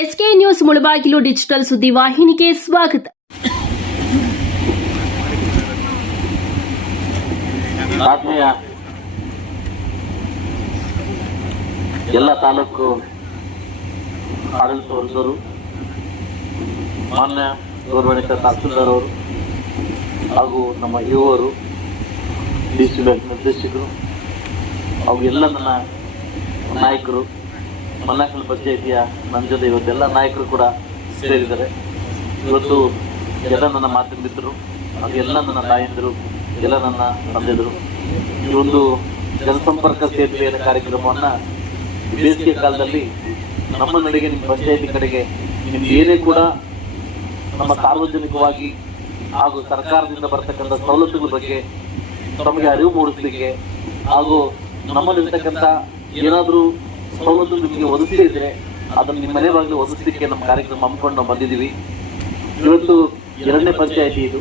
SK news Mulbagal digital ಸುದ್ದಿವಾಹಿನಿಗೆ ಸ್ವಾಗತ. ಆತ್ಮೀಯ ಎಲ್ಲ ತಾಲೂಕು ಆಡಳಿತ ವರ್ಗದವರು, ಮಾನ್ಯ ಗೌರವಾನ್ವಿತ ತಹಸೀಲ್ದಾರ್ ಅವರು ಹಾಗೂ ನಮ್ಮ ಯುವರು, ಡಿಸಿ ಬ್ಯಾಂಕ್ ನಿರ್ದೇಶಕರು ಹಾಗೂ ಎಲ್ಲ ನನ್ನ ನಾಯಕರು, ಮಲ್ಲಾಕಲ್ ಪಂಚಾಯಿತಿಯ ನನ್ನ ಜೊತೆ ಇವತ್ತೆಲ್ಲ ನಾಯಕರು ಕೂಡ ಸೇರಿದ್ದಾರೆ. ಇವತ್ತು ಎಲ್ಲ ನನ್ನ ಮಾತಿನ ಮಿತ್ರರು ಹಾಗೂ ಎಲ್ಲ ನನ್ನ ತಾಯಂದಿರು, ಎಲ್ಲ ನನ್ನ ತಂದೆದರು ಈ ಒಂದು ಜನಸಂಪರ್ಕ ಸೇತುವೆಯ ಕಾರ್ಯಕ್ರಮವನ್ನು ಬೇಸಿಗೆ ಕಾಲದಲ್ಲಿ ನಮ್ಮ ನಡೆಗೆ, ನಿಮ್ಮ ಪಂಚಾಯಿತಿ ಕಡೆಗೆ ನಿಮ್ಗೆ ಏನೇ ಕೂಡ ನಮ್ಮ ಸಾರ್ವಜನಿಕವಾಗಿ ಹಾಗೂ ಸರ್ಕಾರದಿಂದ ಬರ್ತಕ್ಕಂಥ ಸವಲತ್ತುಗಳ ಬಗ್ಗೆ ತಮಗೆ ಅರಿವು ಮೂಡಿಸಲಿಕ್ಕೆ ಹಾಗೂ ನಮ್ಮಲ್ಲಿರ್ತಕ್ಕಂಥ ಏನಾದರೂ ಸವಲತ್ತು ನಿಮಗೆ ಒದಗಿಸಿದ್ರೆ ಅದನ್ನು ನಿಮ್ಮ ಮನೆ ಬಾಗಿಲು ಒದಗಿಸಲಿಕ್ಕೆ ನಮ್ಮ ಕಾರ್ಯಕ್ರಮ ಹಮ್ಮಿಕೊಂಡು ನಾವು ಬಂದಿದ್ದೀವಿ. ಇವತ್ತು 2ನೇ ಪಂಚಾಯಿತಿ ಇದು.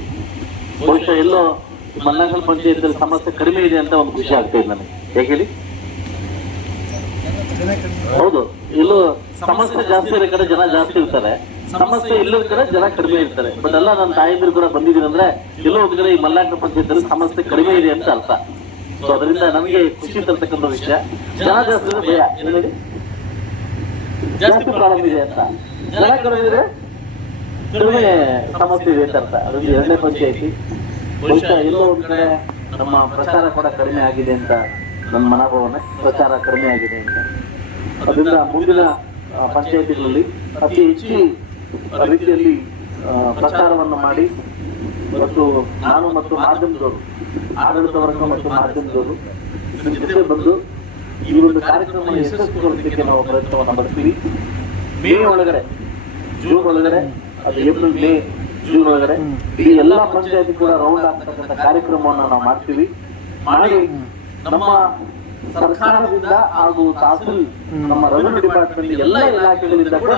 ಬಹುಶಃ ಎಲ್ಲೋ ಮಲ್ಲಾಕಲ್ ಪಂಚಾಯತಿಯಲ್ಲಿ ಸಮಸ್ಯೆ ಕಡಿಮೆ ಇದೆ ಅಂತ ಒಂದು ಖುಷಿ ಆಗ್ತಾ ಇದೆ ನನಗೆ. ಹೇಗೆ ಹೇಳಿ? ಹೌದು, ಎಲ್ಲೋ ಸಮಸ್ಯೆ ಜಾಸ್ತಿ ಇರೋ ಕಡೆ ಜನ ಜಾಸ್ತಿ ಇರ್ತಾರೆ, ಸಮಸ್ಯೆ ಇಲ್ಲದ ಕಡೆ ಜನ ಕಡಿಮೆ ಇರ್ತಾರೆ. ಬಟ್ ಎಲ್ಲ ನನ್ನ ತಾಯಂದಿರು ಕೂಡ ಬಂದಿದ್ದೀನಿ ಅಂದ್ರೆ ಎಲ್ಲೋ ಒಂದು ಕಡೆ ಈ ಮಲ್ಲಾಕಲ್ ಪಂಚಾಯತಿಯಲ್ಲಿ ಸಮಸ್ಯೆ ಕಡಿಮೆ ಇದೆ ಅಂತ ಅರ್ಥ. ಸೊ ಅದರಿಂದ ನಮಗೆ ಖುಷಿ ತರ್ತಕ್ಕಂಥ ವಿಷಯ. ಜನ ಜಾಸ್ತಿ ಇದ್ರೆ ಭಯ, ಹೇಳಿ ಜಾಸ್ತಿ ಪ್ರಾಬ್ಲಮ್ ಇದೆ ಅಂತ, ಜನ ಕಡಿಮೆ ಇದ್ರೆ ಕಡಿಮೆ ಸಮಸ್ಯೆ ಇದೆ ಅಂತ ಅರ್ಥ. ಅದೊಂದು 2ನೇ ಪಂಚಾಯತಿ. ಬಹುಶಃ ಎಲ್ಲೋ ಒಂದು ಕಡೆ ನಮ್ಮ ಪ್ರಚಾರ ಕೂಡ ಕಡಿಮೆ ಆಗಿದೆ ಅಂತ ನನ್ನ ಮನೋಭಾವನೆ, ಪ್ರಚಾರ ಕಡಿಮೆ ಆಗಿದೆ ಅಂತ. ಅದರಿಂದ ಮುಂದಿನ ಪಂಚಾಯತಿಗಳಲ್ಲಿ ಅತಿ ಹೆಚ್ಚು ರೀತಿಯಲ್ಲಿ ಪ್ರಚಾರವನ್ನು ಮಾಡಿ, ಮತ್ತು ನಾನು ಮತ್ತು ಮಾಧ್ಯಮದವರು, ಆಡಳಿತ ವರ್ಗ ಮತ್ತು ಮಾಧ್ಯಮದವರು ಜೊತೆ ಬಂದು ಈ ಒಂದು ಕಾರ್ಯಕ್ರಮ ಯಶಸ್ವಿಗೊಳಿಸಲಿಕ್ಕೆ ನಾವು ಪ್ರಯತ್ನವನ್ನು ಮಾಡ್ತೀವಿ. ಮೇ ಒಳಗಡೆ, ಜೂನ್ ಒಳಗಡೆ, ಅದು ಏಪ್ರಿಲ್, ಮೇ, ಜೂನ್ ಒಳಗಡೆ ಈ ಎಲ್ಲಾ ಪಂಚಾಯತಿ ಕೂಡ ರೌಂಡ್ ಆಗ್ತಕ್ಕಂಥ ಕಾರ್ಯಕ್ರಮವನ್ನು ನಾವು ಮಾಡ್ತೀವಿ. ಮಾಡಿ ನಮ್ಮ ಸರ್ಕಾರದಿಂದ ಹಾಗೂ ತಹಸೀಲ್, ನಮ್ಮ ರೆವಿನ್ಯೂ ಡಿಪಾರ್ಟ್ಮೆಂಟ್ ಎಲ್ಲ ಇಲಾಖೆಗಳಿಂದ ಕೂಡ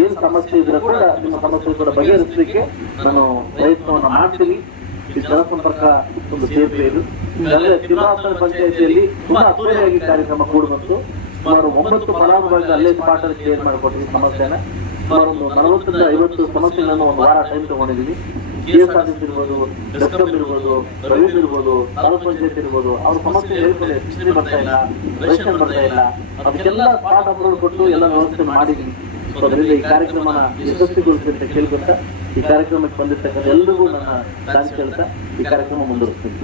ಏನ್ ಸಮಸ್ಯೆ ಇದ್ರೆ ಕೂಡ ನಿಮ್ಮ ಸಮಸ್ಯೆ ಕೂಡ ಬಗೆಹರಿಸಲಿಕ್ಕೆ ನಾನು ಪ್ರಯತ್ನವನ್ನು ಮಾಡ್ತೀವಿ. ಈ ಜನಸಂಪರ್ಕ ಒಂದು ಸೇತುವೆ ಇದು. ತಿಮ್ಮಾಪುರ ಪಂಚಾಯತಿಯಲ್ಲಿ ತುಂಬಾ ಅದ್ದೂರಿಯಾಗಿ ಕಾರ್ಯಕ್ರಮ ಕೂಡ ಬಂತು. ಸುಮಾರು 9 ಫಲಾನುಭವಿಗಳು ಅಲ್ಲೇ ಸ್ಪಾಟ್ ಅಲ್ಲಿ ಕ್ಲಿಯರ್ ಮಾಡಿಕೊಟ್ಟಿದ್ವಿ ಸಮಸ್ಯೆನ. ಸುಮಾರು ಒಂದು 40 ರಿಂದ 50 ಸಮಸ್ಯೆಗಳನ್ನು ಒಂದು ವಾರ ಟೈಮ್ ತಗೊಂಡಿದ್ದೀವಿ. KSRTC ಇರ್ಬೋದು, ಬೆಸ್ಕಾಂ ಇರ್ಬೋದು, ರವೀಂದ್ರ ಇರ್ಬೋದು, ತಾಲೂಕ್ ಪಂಚಾಯತ್ ಇರ್ಬೋದು, ಅವ್ರ ಸಮಸ್ಯೆ ಹೇಳ್ತಾರೆ, ಬಿಸಿಲಿ ಬರ್ತಾ ಇಲ್ಲ, ರೇಷನ್ ಬರ್ತಾ ಇಲ್ಲ, ಅದಕ್ಕೆಲ್ಲ ಸ್ಪಾಟ್ ಅಪ್ರೋಡ್ ಕೊಟ್ಟು ಎಲ್ಲ ವ್ಯವಸ್ಥೆ ಮಾಡಿದ್ವಿ. ಸೊ ಅದರಿಂದ ಈ ಕಾರ್ಯಕ್ರಮನ ಯಶಸ್ವಿಗೊಳಿಸಿ ಅಂತ ಕೇಳ್ಕೊಳ್ತಾ, ಈ ಕಾರ್ಯಕ್ರಮಕ್ಕೆ ಬಂದಿರ್ತಕ್ಕಂಥ ಎಲ್ರಿಗೂ ನನ್ನ ಥ್ಯಾಂಕ್ಸ್ ಹೇಳ್ತಾ ಈ ಕಾರ್ಯಕ್ರಮ ಮುಂದುವರಿಸ್ತೀನಿ.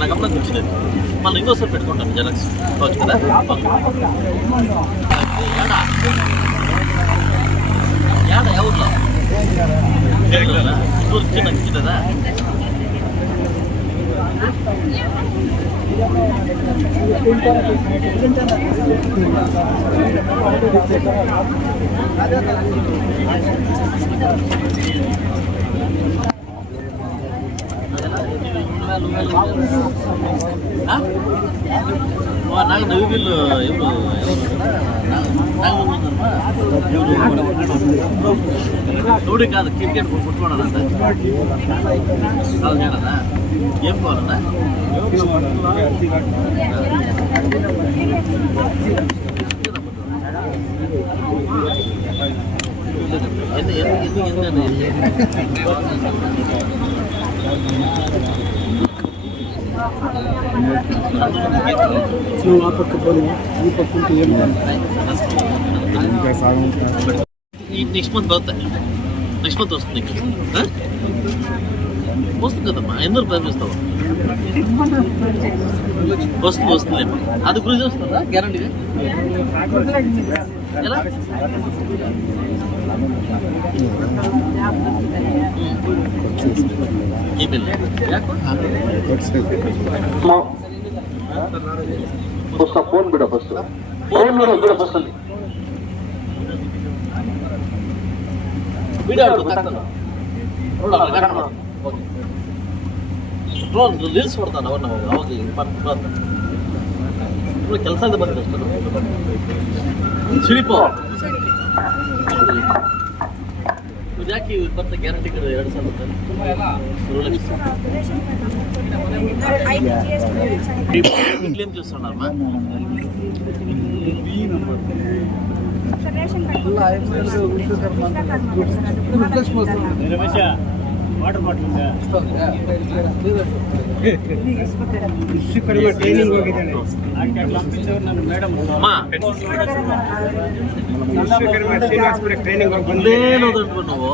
నాకు అప్పుడు వచ్చింది మళ్ళీ ఇంకోసారి పెట్టుకుంటాను జెరాక్స్ వచ్చు కదా. యాడ ఎవరిలో చిన్న చిన్నదా నాకు నవి బిల్లు ఎవరు ನೋಡಿ కాదు క్రికెట్ కొట్టుకోవాలన్నా కాదు కాదన్నా ఏం కావాలన్నా next month birthday, next month వస్తుంది. వస్తుంది కదమ్మా, ఎందుకు ప్రయత్నిస్తావు? వస్తుంది. అది గురించి వస్తుందా గ్యారంటీగా? ఎలా ಈ ಬಿಲ್ ಫೋನ್ ಬಿಡ, ಫಸ್ಟ್ ಫೋನ್ ನೋಡೋ ಬಿಡ, ಫಸ್ಟ್ ಅಲ್ಲಿ ರೀಲ್ಸ್ ಕೊಡ್ತಾನೆ ಅವ್ರು. ನಮಗೆ ಅವಾಗ ಕೆಲಸ ಬಂದಿದೆ ಅಷ್ಟು ಸಿಡಿಪೋ ಯಾಕೆ ಇಪ್ಪತ್ತ ಗ್ಯಾರಂಟಿ ಕಡೆ 2,000 క్లెయిమ్ చేస్తున్నారమ్మా వాటర్ బాటిల్ ಟ್ರೈನಿಂಗ್ ಹೋಗಿದ್ದೇನೆ ನನ್ನ ಮೇಡಮ್ ಟ್ರೈನಿಂಗ್ ಬಂದೇನೋದಂಟು ನಾವು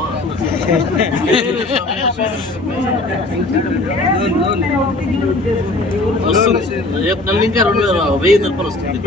నెల ఇంకా 2,000 రూపాయలు వస్తుంది